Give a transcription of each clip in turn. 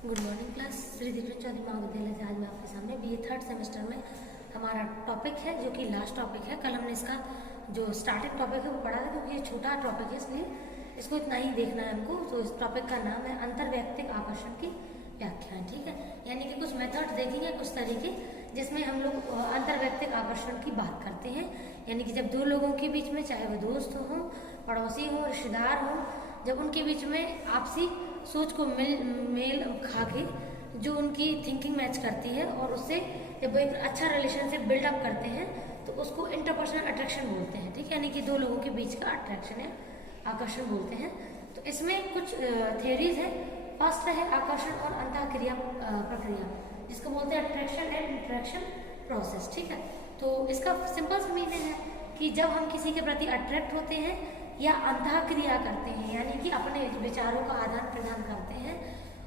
Good morning class. Shri Dhirendra Chaudhary महाविद्यालय से आज मैं आपके सामने बीए थर्ड सेमेस्टर में हमारा टॉपिक है जो कि लास्ट टॉपिक है। कल हमने इसका जो स्टार्टिंग टॉपिक है वो पढ़ा था क्योंकि ये छोटा टॉपिक है इसलिए इसको इतना ही देखना है हमको। तो इस टॉपिक का नाम है अंतर्वैयक्तिक आकर्षण की व्याख्या। ठीक है, यानी कि कुछ मेथड देखेंगे, कुछ तरीके जिसमें हम लोग अंतर्वैयक्तिक आकर्षण की बात करते हैं। यानी कि जब दो लोगों के बीच में, चाहे वो दोस्त हों, पड़ोसी हों, रिश्तेदार हों, जब उनके बीच में आपसी सोच को मेल खा के जो उनकी थिंकिंग मैच करती है और उससे जब एक अच्छा रिलेशनशिप बिल्डअप करते हैं तो उसको इंटरपर्सनल अट्रैक्शन बोलते हैं। ठीक है, यानी कि दो लोगों के बीच का अट्रैक्शन है, आकर्षण बोलते हैं। तो इसमें कुछ थियरीज है। फर्स्ट है आकर्षण और अंतःक्रिया प्रक्रिया, जिसको बोलते हैं अट्रैक्शन एंड इंटरेक्शन प्रोसेस। ठीक है, तो इसका सिंपल सा मीनिंग है कि जब हम किसी के प्रति अट्रैक्ट होते हैं या अंतःक्रिया करते हैं, यानी कि अपने विचारों का आदान प्रदान करते हैं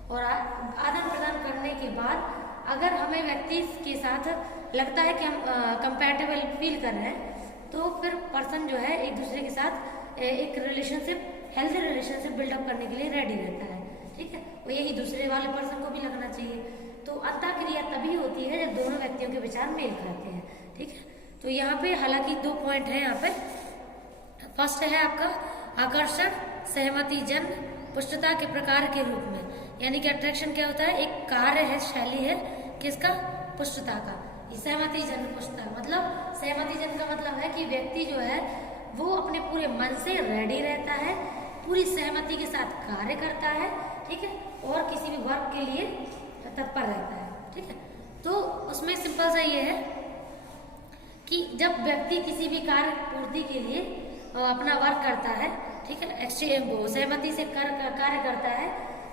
और आदान प्रदान करने के बाद अगर हमें व्यक्ति के साथ लगता है कि हम कंपैटिबल फील कर रहे हैं तो फिर पर्सन जो है एक दूसरे के साथ एक रिलेशनशिप, हेल्थी रिलेशनशिप बिल्डअप करने के लिए रेडी रहता है। ठीक है, और यही दूसरे वाले पर्सन को भी लगना चाहिए। तो अंतःक्रिया तभी होती है जब दोनों व्यक्तियों के विचार मेल खाते हैं। ठीक है, तो यहाँ पे हालांकि दो पॉइंट हैं यहाँ पे। फर्स्ट है आपका आकर्षण सहमति जन पुष्टता के प्रकार के रूप में, यानी कि अट्रैक्शन क्या होता है, एक कार्य है, शैली है किसका, पुष्टता का। सहमति जन पुष्टता मतलब, सहमति जन का मतलब है कि व्यक्ति जो है वो अपने पूरे मन से रेडी रहता है, पूरी सहमति के साथ कार्य करता है। ठीक है, और किसी भी वर्क के लिए तत्पर रहता है। ठीक है, तो उसमें सिंपल सा ये है कि जब व्यक्ति किसी भी कार्य पूर्ति के लिए अपना वर्क करता है, ठीक है, सहमति से कार्य करता है,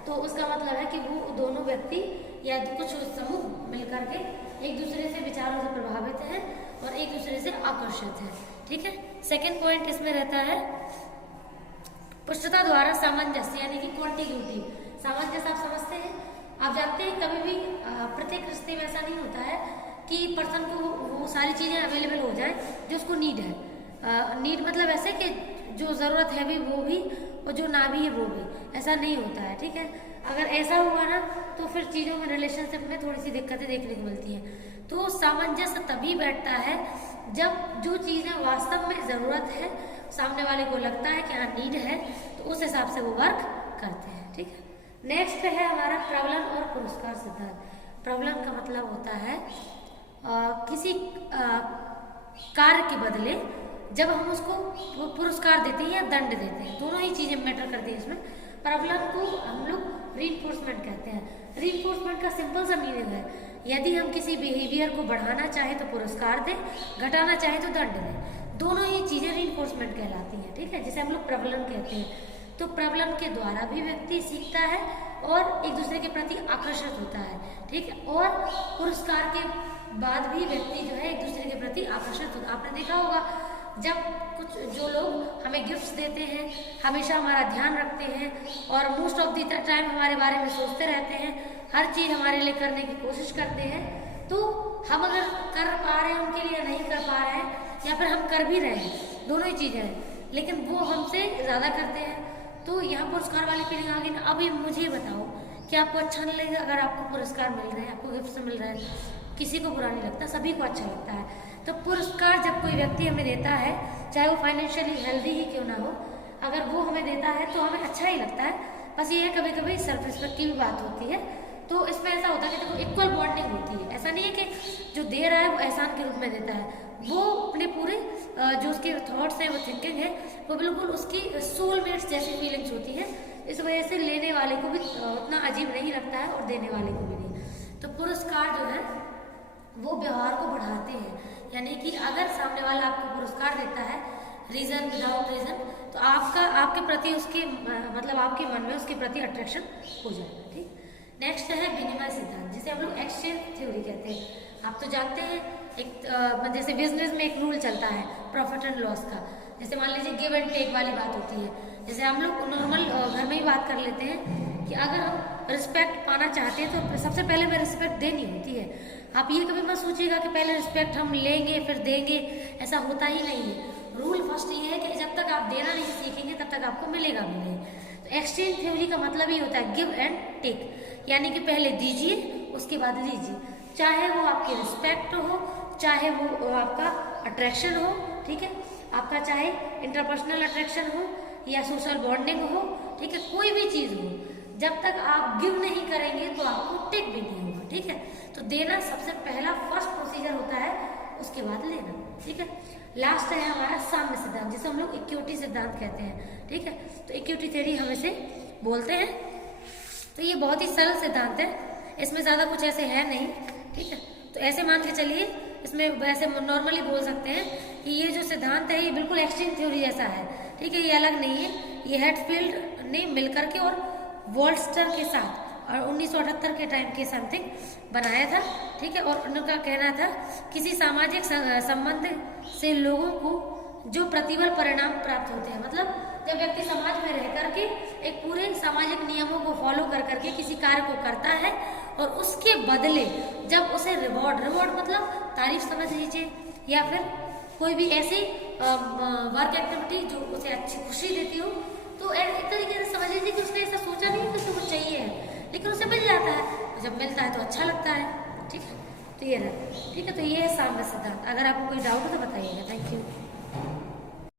तो उसका मतलब है कि वो दोनों व्यक्ति या कुछ समूह मिलकर के एक दूसरे से विचारों से प्रभावित हैं और एक दूसरे से आकर्षित हैं। ठीक है, सेकंड पॉइंट इसमें रहता है पुष्टता द्वारा सामंजस्य, यानी कि कॉन्टिग्यूटी। सामंजस्य आप समझते हैं, आप जानते हैं कभी भी प्रत्येक रिश्ते में ऐसा नहीं होता है कि पर्सन को वो सारी चीजें अवेलेबल हो जाए जो उसको नीड है। नीड मतलब ऐसे कि जो ज़रूरत है भी वो भी और जो ना भी है वो भी, ऐसा नहीं होता है। ठीक है, अगर ऐसा हुआ ना तो फिर चीज़ों में, रिलेशनशिप में थोड़ी सी दिक्कतें देखने को मिलती हैं। तो सामंजस्य तभी बैठता है जब जो चीज़ें वास्तव में ज़रूरत है, सामने वाले को लगता है कि हाँ नीड है, तो उस हिसाब से वो वर्क करते हैं। ठीक है, नेक्स्ट है हमारा प्रबलन और पुरस्कार सिद्धांत। प्रबलन का मतलब होता है किसी कार्य के बदले जब हम उसको पुरस्कार देते हैं या दंड देते हैं, दोनों ही चीजें मैटर करती हैं इसमें। प्रबलन को हम लोग रीइंफोर्समेंट कहते हैं। रीइंफोर्समेंट का सिंपल सा मीनिंग है, यदि हम किसी बिहेवियर को बढ़ाना चाहें तो पुरस्कार दें, घटाना चाहें तो दंड दें, दोनों ही चीजें रीइंफोर्समेंट कहलाती हैं। ठीक है, जिसे हम लोग प्रबलन कहते हैं। तो प्रबलन के द्वारा भी व्यक्ति सीखता है और एक दूसरे के प्रति आकर्षित होता है। ठीक है, और पुरस्कार के बाद भी व्यक्ति जो है एक दूसरे के प्रति आकर्षित होता है। आपने देखा होगा जब कुछ जो लोग हमें गिफ्ट्स देते हैं, हमेशा हमारा ध्यान रखते हैं और मोस्ट ऑफ द टाइम हमारे बारे में सोचते रहते हैं, हर चीज़ हमारे लिए करने की कोशिश करते हैं, तो हम अगर कर पा रहे हैं उनके लिए, नहीं कर पा रहे हैं, या फिर हम कर भी रहे हैं, दोनों ही चीज़ें हैं, लेकिन वो हमसे ज़्यादा करते हैं, तो यहाँ पुरस्कार वाली फीलिंग आ गई ना। अब ये मुझे बताओ कि आपको अच्छा नहीं लगेगा अगर आपको पुरस्कार मिल रहे हैं, आपको गिफ्ट मिल रहे हैं? किसी को बुरा नहीं लगता, सभी को अच्छा लगता है। तो पुरस्कार जब कोई व्यक्ति हमें देता है, चाहे वो फाइनेंशियली हेल्दी ही क्यों ना हो, अगर वो हमें देता है तो हमें अच्छा ही लगता है। बस ये है कभी कभी सेल्फ रिस्पेक्ट की भी बात होती है। तो इसमें ऐसा होता है कि देखो इक्वल बॉन्डिंग होती है। ऐसा नहीं है कि जो दे रहा है वो एहसान के रूप में देता है, वो अपने पूरे जो उसके थॉट्स है, वो थिंकिंग है, वो बिल्कुल उसकी सोलमेट्स जैसी फीलिंग्स होती है। इस वजह से लेने वाले को भी उतना अजीब नहीं लगता है और देने वाले को भी नहीं। तो पुरस्कार जो है वो व्यवहार को बढ़ाते हैं, यानी कि अगर सामने वाला आपको पुरस्कार देता है रीजन विदाउट रीजन, तो आपके प्रति उसके मतलब आपके मन में उसके प्रति अट्रैक्शन हो जाएगा। ठीक, नेक्स्ट है विनिमय सिद्धांत, जिसे हम लोग एक्सचेंज थ्योरी कहते हैं। आप तो जानते हैं एक जैसे बिजनेस में एक रूल चलता है प्रॉफिट एंड लॉस का, जैसे मान लीजिए गिव एंड टेक वाली बात होती है। जैसे हम लोग नॉर्मल घर में ही बात कर लेते हैं कि अगर हम रिस्पेक्ट पाना चाहते हैं तो सबसे पहले हमें रिस्पेक्ट देनी होती है। आप ये कभी मत सोचिएगा कि पहले रिस्पेक्ट हम लेंगे फिर देंगे, ऐसा होता ही नहीं है। रूल फर्स्ट ये है कि जब तक आप देना नहीं सीखेंगे तब तक आपको मिलेगा भी नहीं। तो एक्सचेंज थ्योरी का मतलब ही होता है गिव एंड टेक, यानी कि पहले दीजिए उसके बाद लीजिए, चाहे वो आपकी रिस्पेक्ट हो, चाहे वो आपका अट्रैक्शन हो, ठीक है, आपका चाहे इंटरपर्सनल अट्रैक्शन हो या सोशल बॉन्डिंग हो, ठीक है, कोई भी चीज़ हो, जब तक आप गिव नहीं करेंगे तो आपको टेक भी नहीं होगा, ठीक है। तो देना सबसे पहला फर्स्ट प्रोसीजर होता है, उसके बाद लेना, ठीक है। लास्ट है हमारा साम्य सिद्धांत, जिसे हम लोग इक्विटी सिद्धांत कहते हैं, ठीक है। तो इक्विटी थ्योरी हम इसे बोलते हैं। तो ये बहुत ही सरल सिद्धांत है, इसमें ज़्यादा कुछ ऐसे है नहीं, ठीक है। तो ऐसे मान के चलिए, इसमें वैसे नॉर्मली बोल सकते हैं कि ये जो सिद्धांत है ये बिल्कुल एक्सट्रीम थ्योरी जैसा है, ठीक है। ये अलग नहीं है, ये हेडफील्ड ने मिलकर के और वॉल्स्टर के साथ और 1978 के टाइम के समथिंग बनाया था, ठीक है। और उनका कहना था किसी सामाजिक संबंध से लोगों को जो प्रतिबल परिणाम प्राप्त होते हैं, मतलब जब व्यक्ति समाज में रह करके एक पूरे सामाजिक नियमों को फॉलो कर करके किसी कार्य को करता है और उसके बदले जब उसे रिवॉर्ड मतलब तारीफ समझ लीजिए या फिर कोई भी ऐसी वर्क एक्टिविटी जो उसे अच्छी खुशी देती हो, तो एक तरीके से समझ लीजिए कि उसने ऐसा सोचा नहीं कि उसे कुछ चाहिए है, लेकिन उसे मिल जाता है, जब मिलता है तो अच्छा लगता है, ठीक है। तो ये रहा, ठीक है। तो ये है साम्य सिद्धांत। अगर आपको कोई डाउट हो तो बताइएगा। Thank you.